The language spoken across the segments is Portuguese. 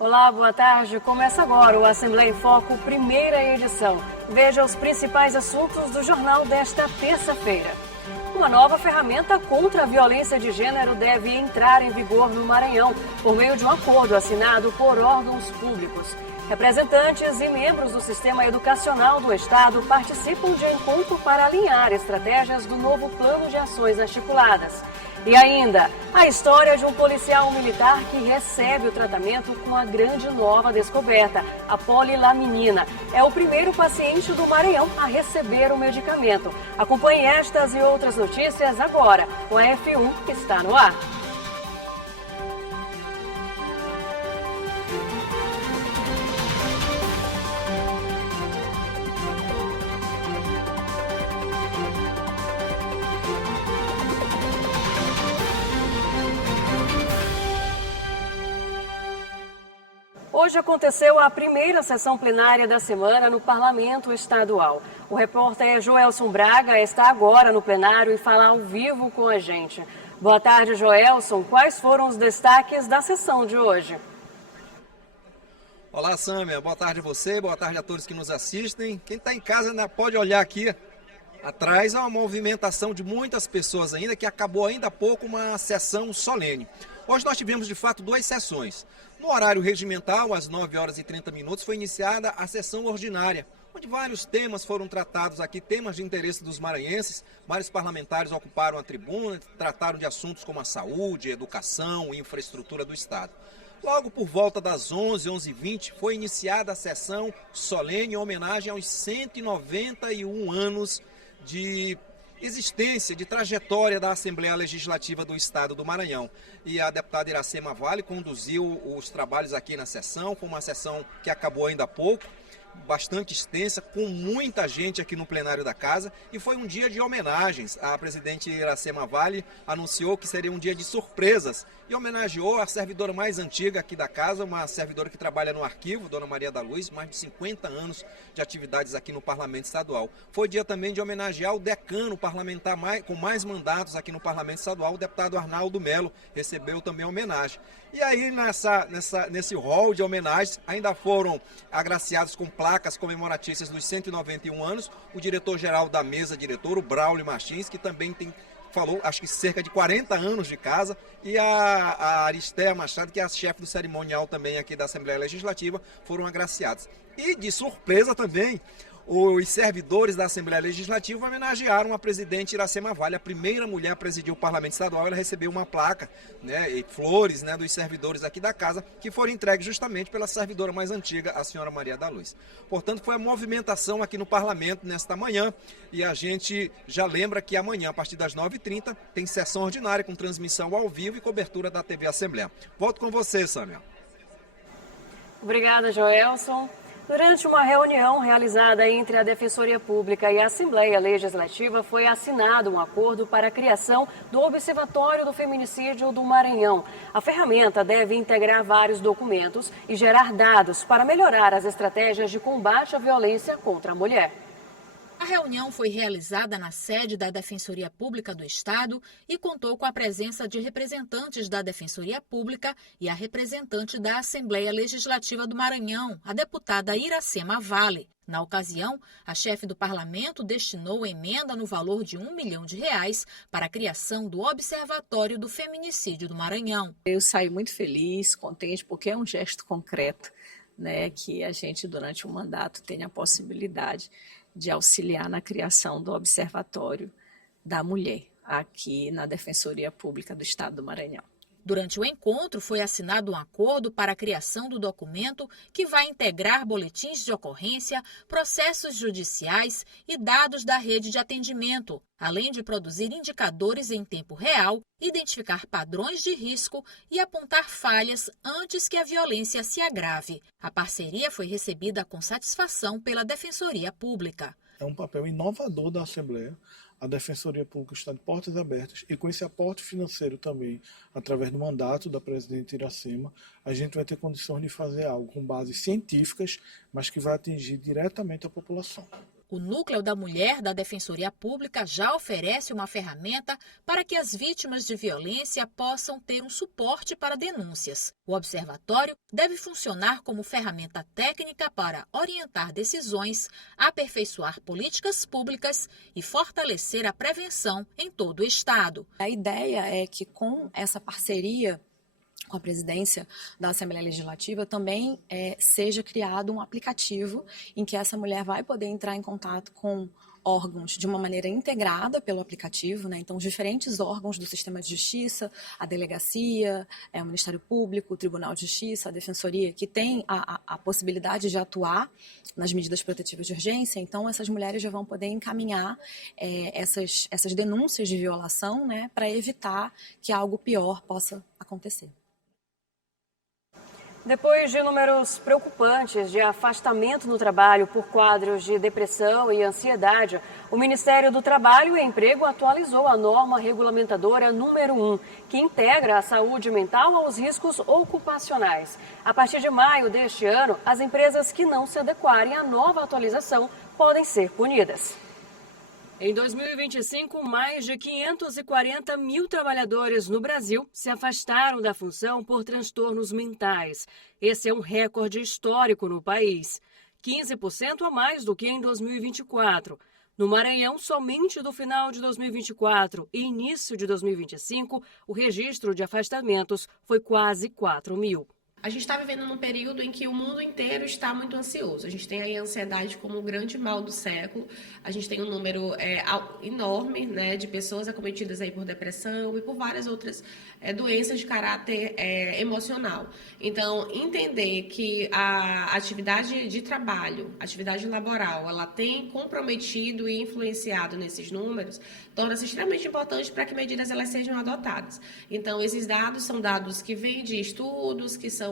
Olá, boa tarde. Começa agora o Assembleia em Foco, primeira edição. Veja os principais assuntos do jornal desta terça-feira. Uma nova ferramenta contra a violência de gênero deve entrar em vigor no Maranhão, por meio de um acordo assinado por órgãos públicos. Representantes e membros do sistema educacional do Estado participam de encontro para alinhar estratégias do novo plano de ações articuladas. E ainda, a história de um policial militar que recebe o tratamento com a grande nova descoberta, a polilaminina. É o primeiro paciente do Maranhão a receber o medicamento. Acompanhe estas e outras notícias agora. O F1 está no ar. Hoje aconteceu a primeira sessão plenária da semana no Parlamento Estadual. O repórter Joelson Braga está agora no plenário e fala ao vivo com a gente. Boa tarde, Joelson. Quais foram os destaques da sessão de hoje? Olá, Sâmia. Boa tarde a você, boa tarde a todos que nos assistem. Quem está em casa ainda pode olhar aqui atrás, há uma movimentação de muitas pessoas ainda, que acabou ainda há pouco uma sessão solene. Hoje nós tivemos, de fato, duas sessões. No horário regimental, às 9h30, foi iniciada a sessão ordinária, onde vários temas foram tratados aqui, temas de interesse dos maranhenses. Vários parlamentares ocuparam a tribuna, trataram de assuntos como a saúde, educação e infraestrutura do Estado. Logo por volta das 11h20, foi iniciada a sessão solene em homenagem aos 191 anos de existência, de trajetória da Assembleia Legislativa do Estado do Maranhão. E a deputada Iracema Vale conduziu os trabalhos aqui na sessão. Foi uma sessão que acabou ainda há pouco, bastante extensa, com muita gente aqui no plenário da casa, e foi um dia de homenagens. A presidente Iracema Vale anunciou que seria um dia de surpresas e homenageou a servidora mais antiga aqui da casa, uma servidora que trabalha no arquivo, Dona Maria da Luz, mais de 50 anos de atividades aqui no Parlamento Estadual. Foi dia também de homenagear o decano parlamentar com mais mandatos aqui no Parlamento Estadual, o deputado Arnaldo Melo, recebeu também homenagem. E aí, nesse rol de homenagens, ainda foram agraciados com placas comemoratícias dos 191 anos, o diretor-geral da mesa diretor, o Braulio Martins, que também falou, acho que cerca de 40 anos de casa, e a Aristéia Machado, que é a chefe do cerimonial também aqui da Assembleia Legislativa, foram agraciados. E, de surpresa também, os servidores da Assembleia Legislativa homenagearam a presidente Iracema Vale, a primeira mulher a presidir o Parlamento Estadual. Ela recebeu uma placa, e flores, dos servidores aqui da casa, que foram entregues justamente pela servidora mais antiga, a senhora Maria da Luz. Portanto, foi a movimentação aqui no Parlamento nesta manhã, e a gente já lembra que amanhã, a partir das 9h30, tem sessão ordinária com transmissão ao vivo e cobertura da TV Assembleia. Volto com você, Sâmia. Obrigada, Joelson. Durante uma reunião realizada entre a Defensoria Pública e a Assembleia Legislativa, foi assinado um acordo para a criação do Observatório do Feminicídio do Maranhão. A ferramenta deve integrar vários documentos e gerar dados para melhorar as estratégias de combate à violência contra a mulher. A reunião foi realizada na sede da Defensoria Pública do Estado e contou com a presença de representantes da Defensoria Pública e a representante da Assembleia Legislativa do Maranhão, a deputada Iracema Vale. Na ocasião, a chefe do parlamento destinou emenda no valor de R$1 milhão para a criação do Observatório do Feminicídio do Maranhão. Eu saio muito feliz, contente, porque é um gesto concreto, que a gente, durante o mandato, tenha a possibilidade de auxiliar na criação do Observatório da Mulher, aqui na Defensoria Pública do Estado do Maranhão. Durante o encontro, foi assinado um acordo para a criação do documento que vai integrar boletins de ocorrência, processos judiciais e dados da rede de atendimento, além de produzir indicadores em tempo real, identificar padrões de risco e apontar falhas antes que a violência se agrave. A parceria foi recebida com satisfação pela Defensoria Pública. É um papel inovador da Assembleia. A Defensoria Pública está de portas abertas e com esse aporte financeiro também, através do mandato da presidente Iracema, a gente vai ter condições de fazer algo com bases científicas, mas que vai atingir diretamente a população. O Núcleo da Mulher da Defensoria Pública já oferece uma ferramenta para que as vítimas de violência possam ter um suporte para denúncias. O observatório deve funcionar como ferramenta técnica para orientar decisões, aperfeiçoar políticas públicas e fortalecer a prevenção em todo o Estado. A ideia é que, com essa parceria com a presidência da Assembleia Legislativa, também seja criado um aplicativo em que essa mulher vai poder entrar em contato com órgãos de uma maneira integrada pelo aplicativo, né? Então, os diferentes órgãos do sistema de justiça, a delegacia, o Ministério Público, o Tribunal de Justiça, a Defensoria, que tem a possibilidade de atuar nas medidas protetivas de urgência. Então, essas mulheres já vão poder encaminhar essas denúncias de violação, né, para evitar que algo pior possa acontecer. Depois de números preocupantes de afastamento no trabalho por quadros de depressão e ansiedade, o Ministério do Trabalho e Emprego atualizou a norma regulamentadora número 1, que integra a saúde mental aos riscos ocupacionais. A partir de maio deste ano, as empresas que não se adequarem à nova atualização podem ser punidas. Em 2025, mais de 540 mil trabalhadores no Brasil se afastaram da função por transtornos mentais. Esse é um recorde histórico no país, 15% a mais do que em 2024. No Maranhão, somente do final de 2024 e início de 2025, o registro de afastamentos foi quase 4 mil. A gente está vivendo num período em que o mundo inteiro está muito ansioso. A gente tem aí a ansiedade como o grande mal do século. A gente tem um número enorme, né, de pessoas acometidas aí por depressão e por várias outras doenças de caráter emocional. Então, entender que a atividade de trabalho, a atividade laboral, ela tem comprometido e influenciado nesses números, torna-se extremamente importante para que medidas elas sejam adotadas. Então, esses dados são dados que vêm de estudos, que são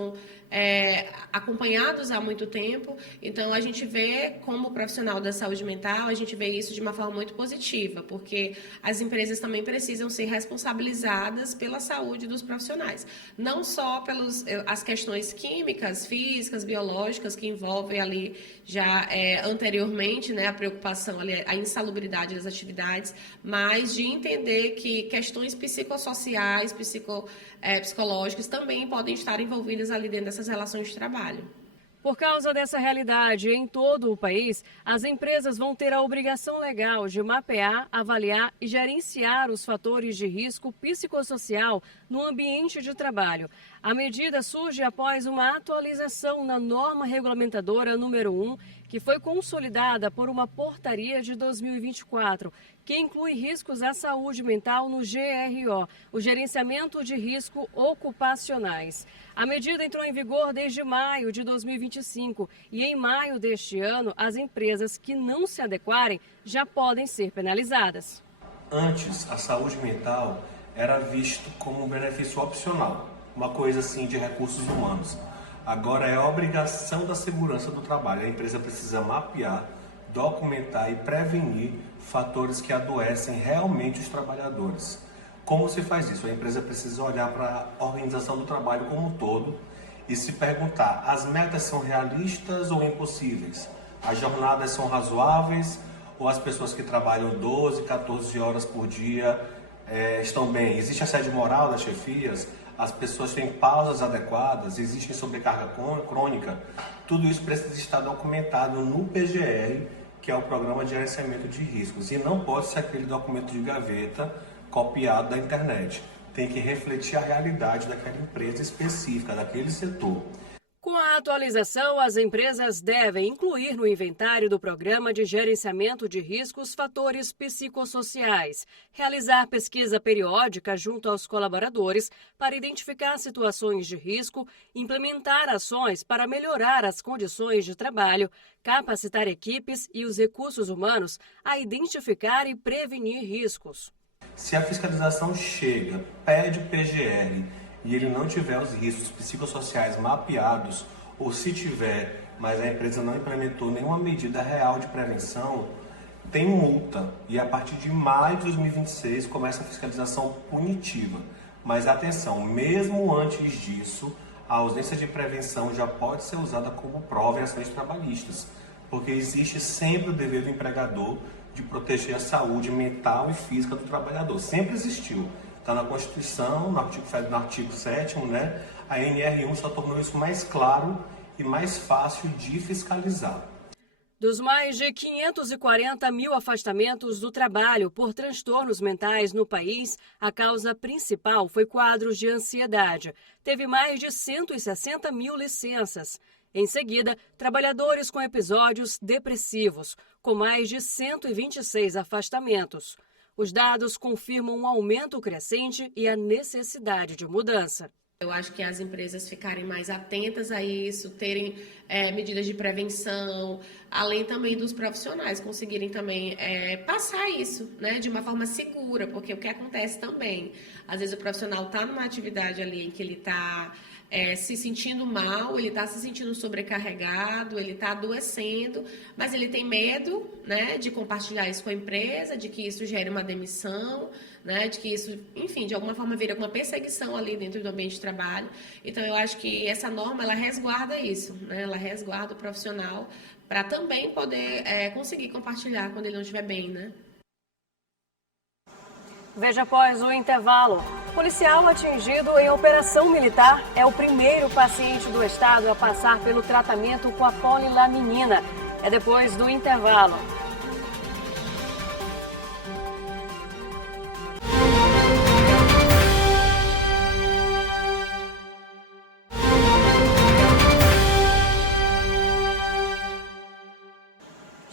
acompanhados há muito tempo. Então, a gente vê, como profissional da saúde mental, a gente vê isso de uma forma muito positiva, porque as empresas também precisam ser responsabilizadas pela saúde dos profissionais. Não só pelas as questões químicas, físicas, biológicas, que envolvem ali já anteriormente, né, a preocupação, ali, a insalubridade das atividades, mas de entender que questões psicossociais, psicológicas também podem estar envolvidas ali dentro dessas relações de trabalho. Por causa dessa realidade em todo o país, as empresas vão ter a obrigação legal de mapear, avaliar e gerenciar os fatores de risco psicossocial no ambiente de trabalho. A medida surge após uma atualização na norma regulamentadora número 1, que foi consolidada por uma portaria de 2024, que inclui riscos à saúde mental no GRO, o Gerenciamento de Risco Ocupacionais. A medida entrou em vigor desde maio de 2025 e em maio deste ano, as empresas que não se adequarem já podem ser penalizadas. Antes, a saúde mental era visto como um benefício opcional, uma coisa assim de recursos humanos. Agora é obrigação da segurança do trabalho. A empresa precisa mapear, documentar e prevenir fatores que adoecem realmente os trabalhadores. Como se faz isso? A empresa precisa olhar para a organização do trabalho como um todo e se perguntar: as metas são realistas ou impossíveis? As jornadas são razoáveis ou as pessoas que trabalham 12, 14 horas por dia estão bem? Existe assédio moral das chefias? As pessoas têm pausas adequadas? Existe sobrecarga crônica? Tudo isso precisa estar documentado no PGR, que é o Programa de Gerenciamento de Riscos. E não pode ser aquele documento de gaveta copiado da internet. Tem que refletir a realidade daquela empresa específica, daquele setor. Com a atualização, as empresas devem incluir no inventário do Programa de Gerenciamento de Riscos fatores psicossociais, realizar pesquisa periódica junto aos colaboradores para identificar situações de risco, implementar ações para melhorar as condições de trabalho, capacitar equipes e os recursos humanos a identificar e prevenir riscos. Se a fiscalização chega, pede PGR, e ele não tiver os riscos psicossociais mapeados, ou se tiver, mas a empresa não implementou nenhuma medida real de prevenção, tem multa. E a partir de maio de 2026 começa a fiscalização punitiva. Mas atenção, mesmo antes disso, a ausência de prevenção já pode ser usada como prova em ações trabalhistas. porque existe sempre o dever do empregador de proteger a saúde mental e física do trabalhador. Sempre existiu. Está na Constituição, no artigo 7º, né? A NR1 só tornou isso mais claro e mais fácil de fiscalizar. Dos mais de 540 mil afastamentos do trabalho por transtornos mentais no país, a causa principal foi quadros de ansiedade. Teve mais de 160 mil licenças. Em seguida, trabalhadores com episódios depressivos, com mais de 126 afastamentos. Os dados confirmam um aumento crescente e a necessidade de mudança. Eu acho que as empresas ficarem mais atentas a isso, terem medidas de prevenção, além também dos profissionais conseguirem também passar isso, né, de uma forma segura, porque o que acontece também, às vezes o profissional está numa atividade ali em que ele está se sentindo mal, ele está se sentindo sobrecarregado, ele está adoecendo, mas ele tem medo, né, de compartilhar isso com a empresa, de que isso gere uma demissão, né, de que isso, enfim, de alguma forma vira uma perseguição ali dentro do ambiente de trabalho. Então, eu acho que essa norma, ela resguarda isso, né, ela resguarda o profissional para também poder conseguir compartilhar quando ele não estiver bem, né. Veja após o intervalo. Policial atingido em operação militar é o primeiro paciente do estado a passar pelo tratamento com a polilaminina. É depois do intervalo.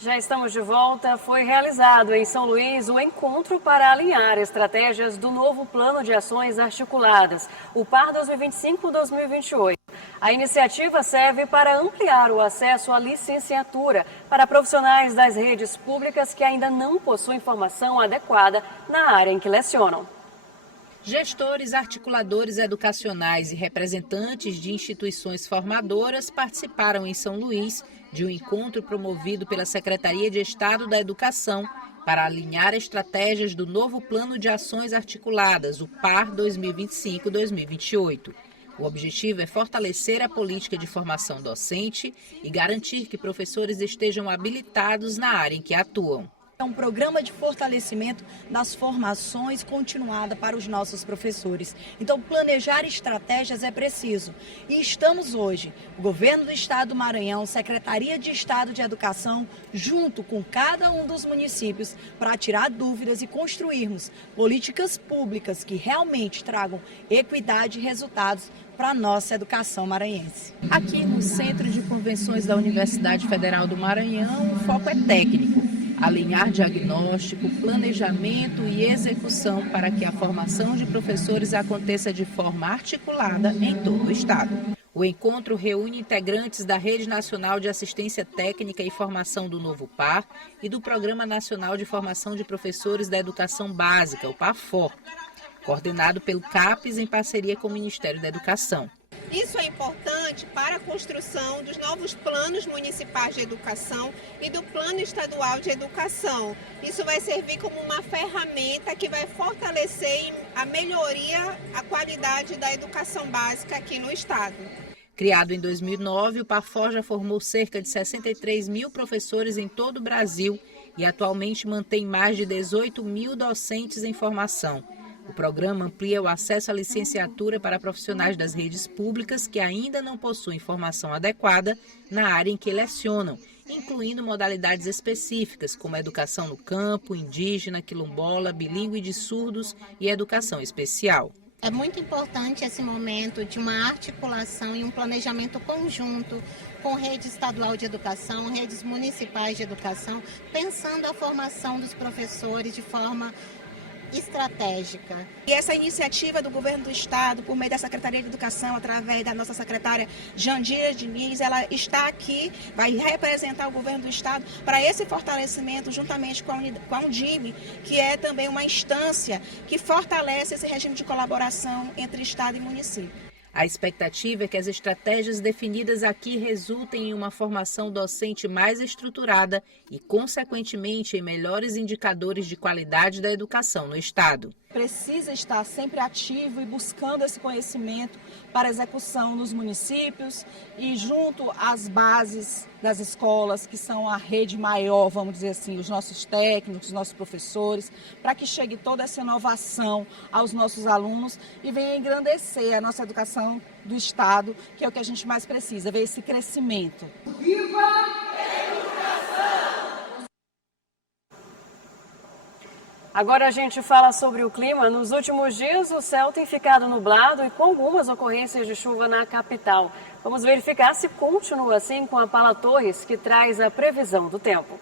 Já estamos de volta. Foi realizado em São Luís o encontro para alinhar estratégias do novo Plano de Ações Articuladas, o PAR 2025-2028. A iniciativa serve para ampliar o acesso à licenciatura para profissionais das redes públicas que ainda não possuem formação adequada na área em que lecionam. Gestores, articuladores educacionais e representantes de instituições formadoras participaram em São Luís de um encontro promovido pela Secretaria de Estado da Educação para alinhar estratégias do novo Plano de Ações Articuladas, o PAR 2025-2028. O objetivo é fortalecer a política de formação docente e garantir que professores estejam habilitados na área em que atuam. É um programa de fortalecimento das formações continuada para os nossos professores. Então, planejar estratégias é preciso. E estamos hoje, o Governo do Estado do Maranhão, Secretaria de Estado de Educação, junto com cada um dos municípios, para tirar dúvidas e construirmos políticas públicas que realmente tragam equidade e resultados para a nossa educação maranhense. Aqui no Centro de Convenções da Universidade Federal do Maranhão, o foco é técnico. Alinhar diagnóstico, planejamento e execução para que a formação de professores aconteça de forma articulada em todo o estado. O encontro reúne integrantes da Rede Nacional de Assistência Técnica e Formação do Novo PAR e do Programa Nacional de Formação de Professores da Educação Básica, o PAFOR, coordenado pelo CAPES em parceria com o Ministério da Educação. Isso é importante para a construção dos novos planos municipais de educação e do plano estadual de educação. Isso vai servir como uma ferramenta que vai fortalecer a melhoria, a qualidade da educação básica aqui no estado. Criado em 2009, o PAFOR já formou cerca de 63 mil professores em todo o Brasil e atualmente mantém mais de 18 mil docentes em formação. O programa amplia o acesso à licenciatura para profissionais das redes públicas que ainda não possuem formação adequada na área em que lecionam, incluindo modalidades específicas como educação no campo, indígena, quilombola, bilíngue de surdos e educação especial. É muito importante esse momento de uma articulação e um planejamento conjunto com rede estadual de educação, redes municipais de educação, pensando a formação dos professores de forma estratégica. E essa iniciativa do Governo do Estado, por meio da Secretaria de Educação, através da nossa secretária Jandira Diniz, ela está aqui, vai representar o Governo do Estado para esse fortalecimento juntamente com a Undime, que é também uma instância que fortalece esse regime de colaboração entre Estado e município. A expectativa é que as estratégias definidas aqui resultem em uma formação docente mais estruturada e, consequentemente, em melhores indicadores de qualidade da educação no estado. precisa estar sempre ativo e buscando esse conhecimento para execução nos municípios e junto às bases das escolas, que são a rede maior, vamos dizer assim, os nossos técnicos, os nossos professores, para que chegue toda essa inovação aos nossos alunos e venha engrandecer a nossa educação do Estado, que é o que a gente mais precisa, ver esse crescimento. Viva a educação! Agora a gente fala sobre o clima. Nos últimos dias o céu tem ficado nublado e com algumas ocorrências de chuva na capital. Vamos verificar se continua assim com a Paula Torres, que traz a previsão do tempo.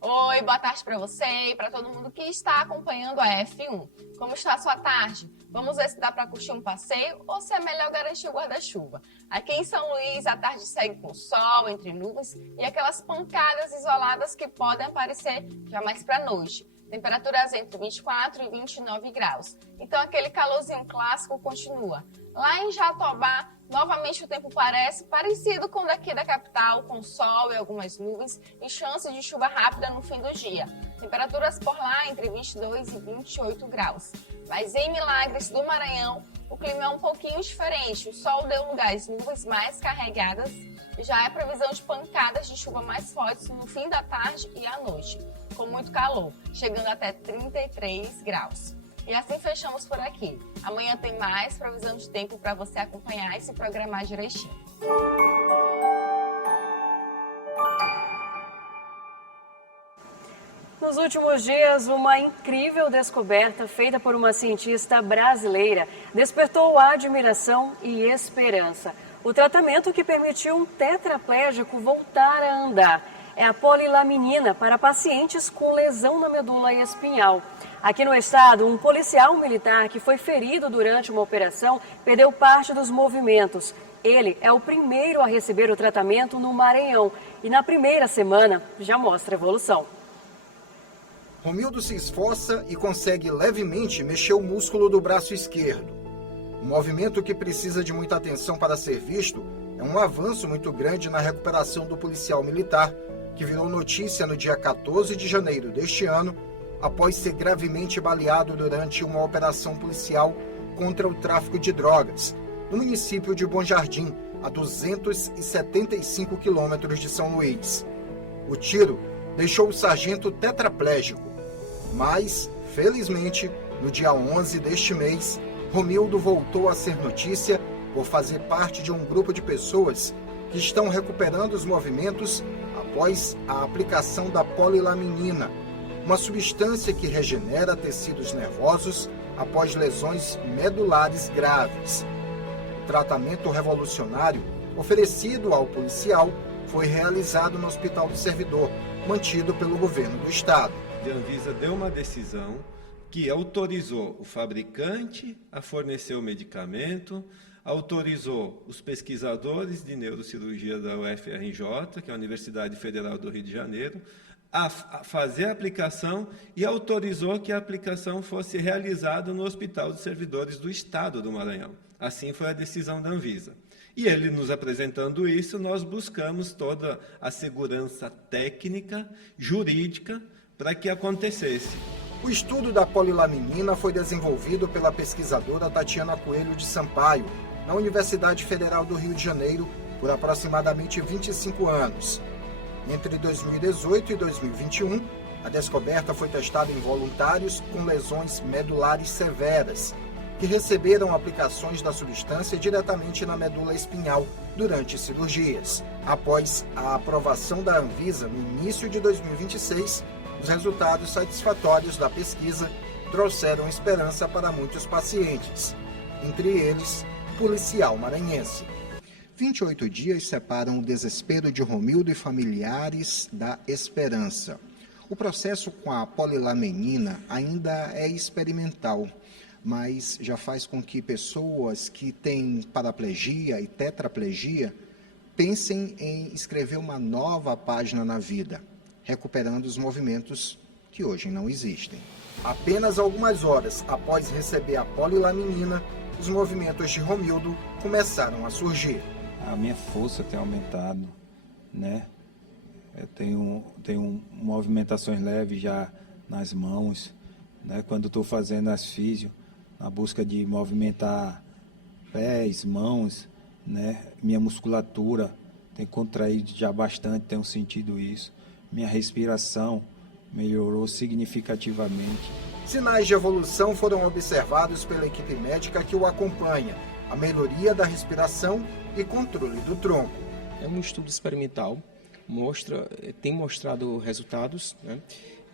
Oi, boa tarde para você e para todo mundo que está acompanhando a F1. Como está a sua tarde? Vamos ver se dá para curtir um passeio ou se é melhor garantir o guarda-chuva. Aqui em São Luís, a tarde segue com sol, entre nuvens e aquelas pancadas isoladas que podem aparecer já mais para a noite. Temperaturas entre 24 e 29 graus. Então aquele calorzinho clássico continua. Lá em Jatobá, novamente o tempo parece parecido com o daqui da capital, com sol e algumas nuvens e chance de chuva rápida no fim do dia. Temperaturas por lá entre 22 e 28 graus. Mas em Milagres do Maranhão, o clima é um pouquinho diferente. O sol deu lugar às nuvens mais carregadas e já é previsão de pancadas de chuva mais fortes no fim da tarde e à noite, com muito calor, chegando até 33 graus. E assim fechamos por aqui. Amanhã tem mais previsão de tempo para você acompanhar e se programar direitinho. Nos últimos dias, uma incrível descoberta feita por uma cientista brasileira despertou admiração e esperança. O tratamento que permitiu um tetraplégico voltar a andar é a polilaminina para pacientes com lesão na medula espinhal. Aqui no estado, um policial militar que foi ferido durante uma operação perdeu parte dos movimentos. Ele é o primeiro a receber o tratamento no Maranhão e na primeira semana já mostra evolução. Romildo se esforça e consegue levemente mexer o músculo do braço esquerdo. Um movimento que precisa de muita atenção para ser visto é um avanço muito grande na recuperação do policial militar, que virou notícia no dia 14 de janeiro deste ano, após ser gravemente baleado durante uma operação policial contra o tráfico de drogas, no município de Bom Jardim, a 275 quilômetros de São Luís. O tiro deixou o sargento tetraplégico, mas, felizmente, no dia 11 deste mês, Romildo voltou a ser notícia por fazer parte de um grupo de pessoas que estão recuperando os movimentos após a aplicação da polilaminina, uma substância que regenera tecidos nervosos após lesões medulares graves. O tratamento revolucionário oferecido ao policial foi realizado no Hospital do Servidor, mantido pelo governo do estado. A Anvisa deu uma decisão que autorizou o fabricante a fornecer o medicamento, autorizou os pesquisadores de neurocirurgia da UFRJ, que é a Universidade Federal do Rio de Janeiro, a fazer a aplicação e autorizou que a aplicação fosse realizada no Hospital dos Servidores do Estado do Maranhão. Assim foi a decisão da Anvisa. E ele nos apresentando isso, nós buscamos toda a segurança técnica, jurídica, para que acontecesse. O estudo da polilaminina foi desenvolvido pela pesquisadora Tatiana Coelho de Sampaio, na Universidade Federal do Rio de Janeiro, por aproximadamente 25 anos. Entre 2018 e 2021, a descoberta foi testada em voluntários com lesões medulares severas, que receberam aplicações da substância diretamente na medula espinhal durante cirurgias. Após a aprovação da Anvisa no início de 2026, os resultados satisfatórios da pesquisa trouxeram esperança para muitos pacientes, entre eles, o policial maranhense. 28 dias separam o desespero de Romildo e familiares da esperança. O processo com a polilaminina ainda é experimental, mas já faz com que pessoas que têm paraplegia e tetraplegia pensem em escrever uma nova página na vida, recuperando os movimentos que hoje não existem. Apenas algumas horas após receber a polilaminina, os movimentos de Romildo começaram a surgir. A minha força tem aumentado, né? Eu tenho movimentações leves já nas mãos, né? Quando estou fazendo as físio, na busca de movimentar pés, mãos, né? Minha musculatura tem contraído já bastante, tenho sentido isso. Minha respiração melhorou significativamente. Sinais de evolução foram observados pela equipe médica que o acompanha, a melhoria da respiração e controle do tronco. É um estudo experimental, tem mostrado resultados, né?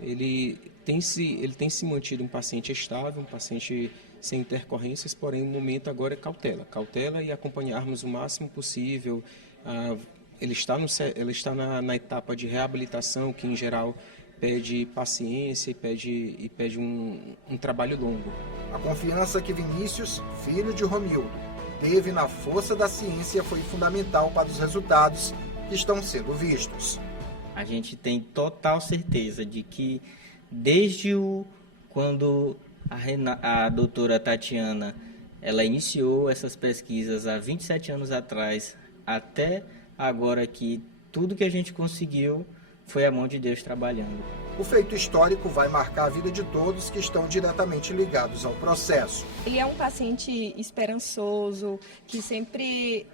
Ele tem se mantido um paciente estável, um paciente sem intercorrências, porém o momento agora é cautela e acompanharmos o máximo possível. Ele está na etapa de reabilitação, que em geral pede paciência e pede um trabalho longo. A confiança que Vinícius, filho de Romildo, teve na força da ciência foi fundamental para os resultados que estão sendo vistos. A gente tem total certeza de que desde quando a doutora Tatiana ela iniciou essas pesquisas há 27 anos atrás, até agora que tudo que a gente conseguiu foi a mão de Deus trabalhando. O feito histórico vai marcar a vida de todos que estão diretamente ligados ao processo. Ele é um paciente esperançoso, que sempre,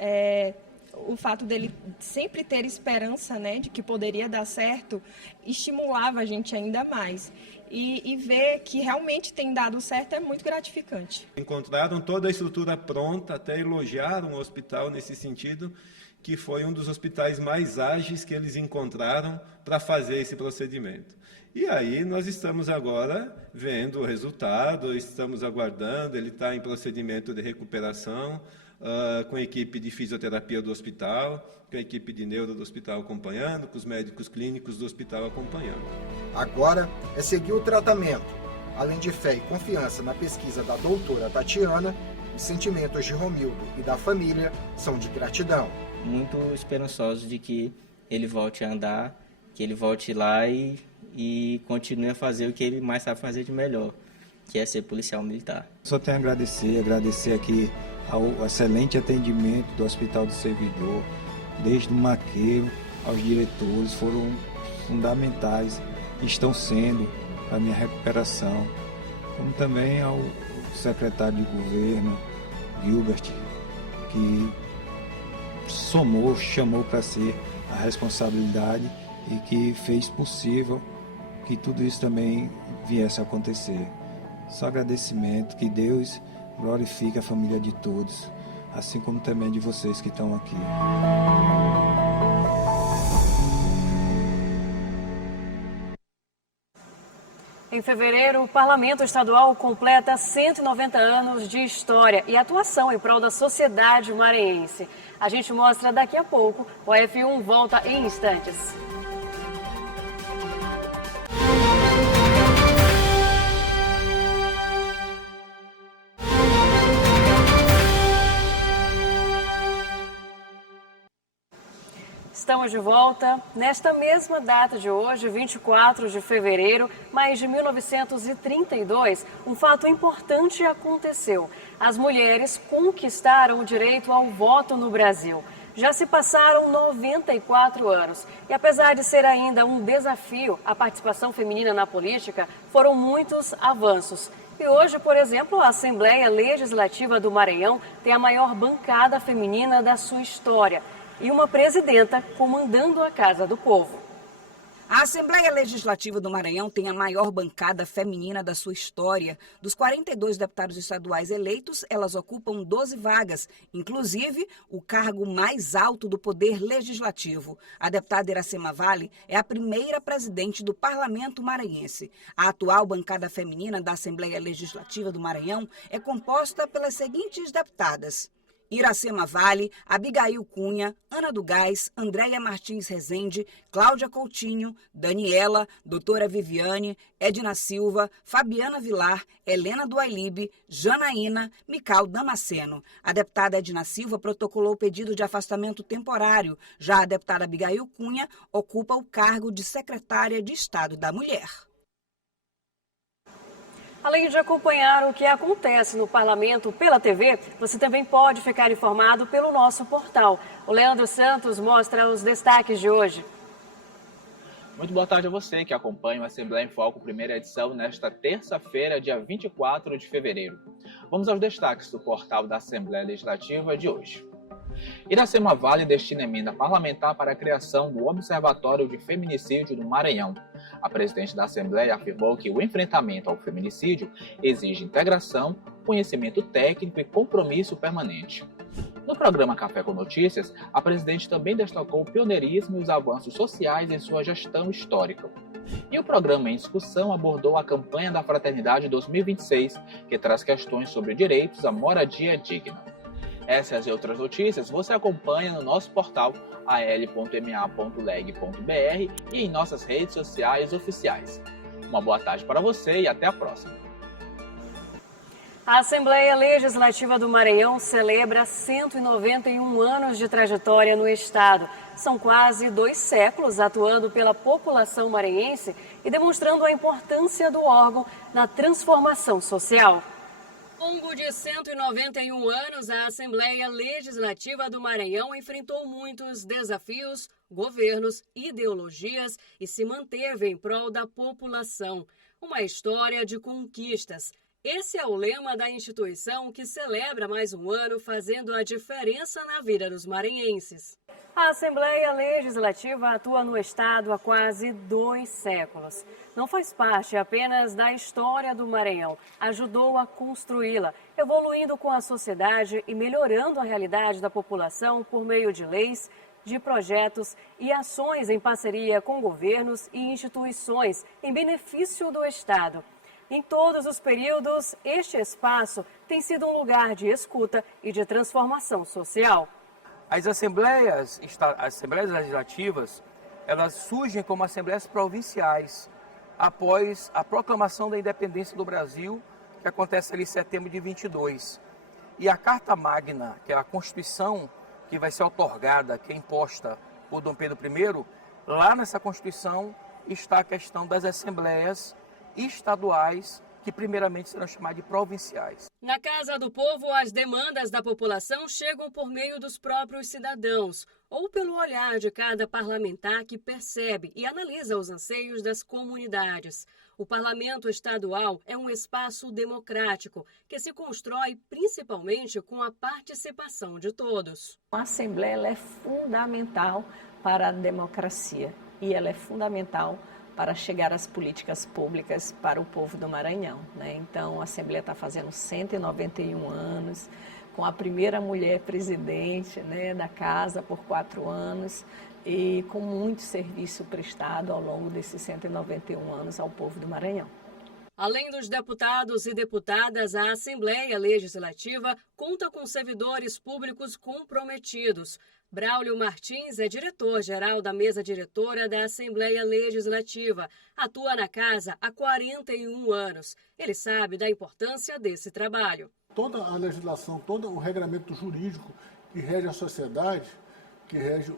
o fato dele sempre ter esperança, né, de que poderia dar certo, estimulava a gente ainda mais. E ver que realmente tem dado certo é muito gratificante. Encontraram toda a estrutura pronta, até elogiaram o hospital nesse sentido, que foi um dos hospitais mais ágeis que eles encontraram para fazer esse procedimento. E aí nós estamos agora vendo o resultado, estamos aguardando, ele está em procedimento de recuperação, com a equipe de fisioterapia do hospital, com a equipe de neuro do hospital acompanhando, com os médicos clínicos do hospital acompanhando. Agora é seguir o tratamento. Além de fé e confiança na pesquisa da doutora Tatiana, os sentimentos de Romildo e da família são de gratidão. Muito esperançosos de que ele volte a andar, que ele volte lá e continue a fazer o que ele mais sabe fazer de melhor, que é ser policial militar. Só tenho a agradecer aqui ao excelente atendimento do Hospital do Servidor, desde o maqueiro aos diretores, foram fundamentais, estão sendo para a minha recuperação, como também ao secretário de governo, Gilbert, que chamou para si a responsabilidade e que fez possível que tudo isso também viesse a acontecer. Só agradecimento, que Deus glorifique a família de todos, assim como também de vocês que estão aqui. Em fevereiro, o Parlamento Estadual completa 190 anos de história e atuação em prol da sociedade maranhense. A gente mostra daqui a pouco. O F1 volta em instantes. Estamos de volta. Nesta mesma data de hoje, 24 de fevereiro, mas de 1932, um fato importante aconteceu. As mulheres conquistaram o direito ao voto no Brasil. Já se passaram 94 anos e, apesar de ser ainda um desafio, a participação feminina na política, foram muitos avanços. E hoje, por exemplo, a Assembleia Legislativa do Maranhão tem a maior bancada feminina da sua história e uma presidenta comandando a Casa do Povo. A Assembleia Legislativa do Maranhão tem a maior bancada feminina da sua história. Dos 42 deputados estaduais eleitos, elas ocupam 12 vagas, inclusive o cargo mais alto do Poder Legislativo. A deputada Iracema Vale é a primeira presidente do Parlamento maranhense. A atual bancada feminina da Assembleia Legislativa do Maranhão é composta pelas seguintes deputadas: Iracema Vale, Abigail Cunha, Ana do Gás, Andréia Martins Rezende, Cláudia Coutinho, Daniela, doutora Viviane, Edna Silva, Fabiana Vilar, Helena do Ailibe, Janaína, Mical Damasceno. A deputada Edna Silva protocolou o pedido de afastamento temporário. Já a deputada Abigail Cunha ocupa o cargo de secretária de Estado da Mulher. Além de acompanhar o que acontece no parlamento pela TV, você também pode ficar informado pelo nosso portal. O Leandro Santos mostra os destaques de hoje. Muito boa tarde a você que acompanha o Assembleia em Foco, primeira edição, nesta terça-feira, dia 24 de fevereiro. Vamos aos destaques do portal da Assembleia Legislativa de hoje. Iracema Vale destina emenda parlamentar para a criação do Observatório de Feminicídio no Maranhão. A presidente da Assembleia afirmou que o enfrentamento ao feminicídio exige integração, conhecimento técnico e compromisso permanente. No programa Café com Notícias, a presidente também destacou o pioneirismo e os avanços sociais em sua gestão histórica. E o programa em discussão abordou a campanha da Fraternidade 2026, que traz questões sobre direitos à moradia digna. Essas e outras notícias você acompanha no nosso portal al.ma.leg.br e em nossas redes sociais oficiais. Uma boa tarde para você e até a próxima. A Assembleia Legislativa do Maranhão celebra 191 anos de trajetória no Estado. São quase 2 séculos atuando pela população maranhense e demonstrando a importância do órgão na transformação social. Ao longo de 191 anos, a Assembleia Legislativa do Maranhão enfrentou muitos desafios, governos, ideologias e se manteve em prol da população. Uma história de conquistas. Esse é o lema da instituição que celebra mais um ano fazendo a diferença na vida dos maranhenses. A Assembleia Legislativa atua no Estado há quase 2 séculos. Não faz parte apenas da história do Maranhão, ajudou a construí-la, evoluindo com a sociedade e melhorando a realidade da população por meio de leis, de projetos e ações em parceria com governos e instituições em benefício do Estado. Em todos os períodos, este espaço tem sido um lugar de escuta e de transformação social. As assembleias legislativas, elas surgem como assembleias provinciais, após a proclamação da independência do Brasil, que acontece ali em setembro de 22. E a Carta Magna, que é a Constituição que vai ser outorgada, que é imposta por Dom Pedro I, lá nessa Constituição está a questão das assembleias estaduais, que primeiramente serão chamadas de provinciais. Na Casa do Povo, as demandas da população chegam por meio dos próprios cidadãos, ou pelo olhar de cada parlamentar que percebe e analisa os anseios das comunidades. O Parlamento Estadual é um espaço democrático que se constrói principalmente com a participação de todos. A Assembleia ela é fundamental para a democracia e ela é fundamental para chegar às políticas públicas para o povo do Maranhão, né? Então, a Assembleia está fazendo 191 anos, com a primeira mulher presidente, né, da casa por 4 anos e com muito serviço prestado ao longo desses 191 anos ao povo do Maranhão. Além dos deputados e deputadas, a Assembleia Legislativa conta com servidores públicos comprometidos. Braulio Martins é diretor-geral da mesa diretora da Assembleia Legislativa. Atua na casa há 41 anos. Ele sabe da importância desse trabalho. Toda a legislação, todo o regramento jurídico que rege a sociedade, que rege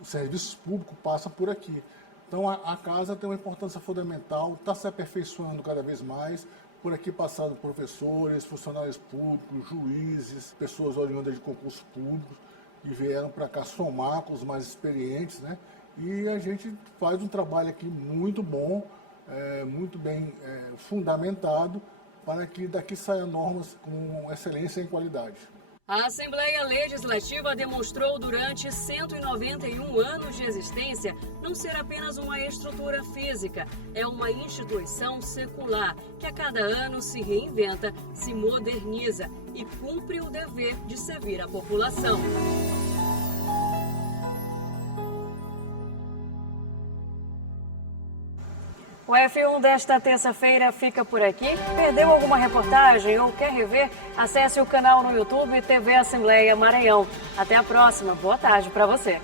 os serviços públicos, passa por aqui. Então a casa tem uma importância fundamental, está se aperfeiçoando cada vez mais. Por aqui passaram professores, funcionários públicos, juízes, pessoas oriundas de concursos públicos, que vieram para cá somar com os mais experientes, né? E a gente faz um trabalho aqui muito bom, muito bem fundamentado, para que daqui saiam normas com excelência e qualidade. A Assembleia Legislativa demonstrou durante 191 anos de existência não ser apenas uma estrutura física, é uma instituição secular que a cada ano se reinventa, se moderniza e cumpre o dever de servir a população. O F1 desta terça-feira fica por aqui. Perdeu alguma reportagem ou quer rever? Acesse o canal no YouTube TV Assembleia Maranhão. Até a próxima. Boa tarde para você.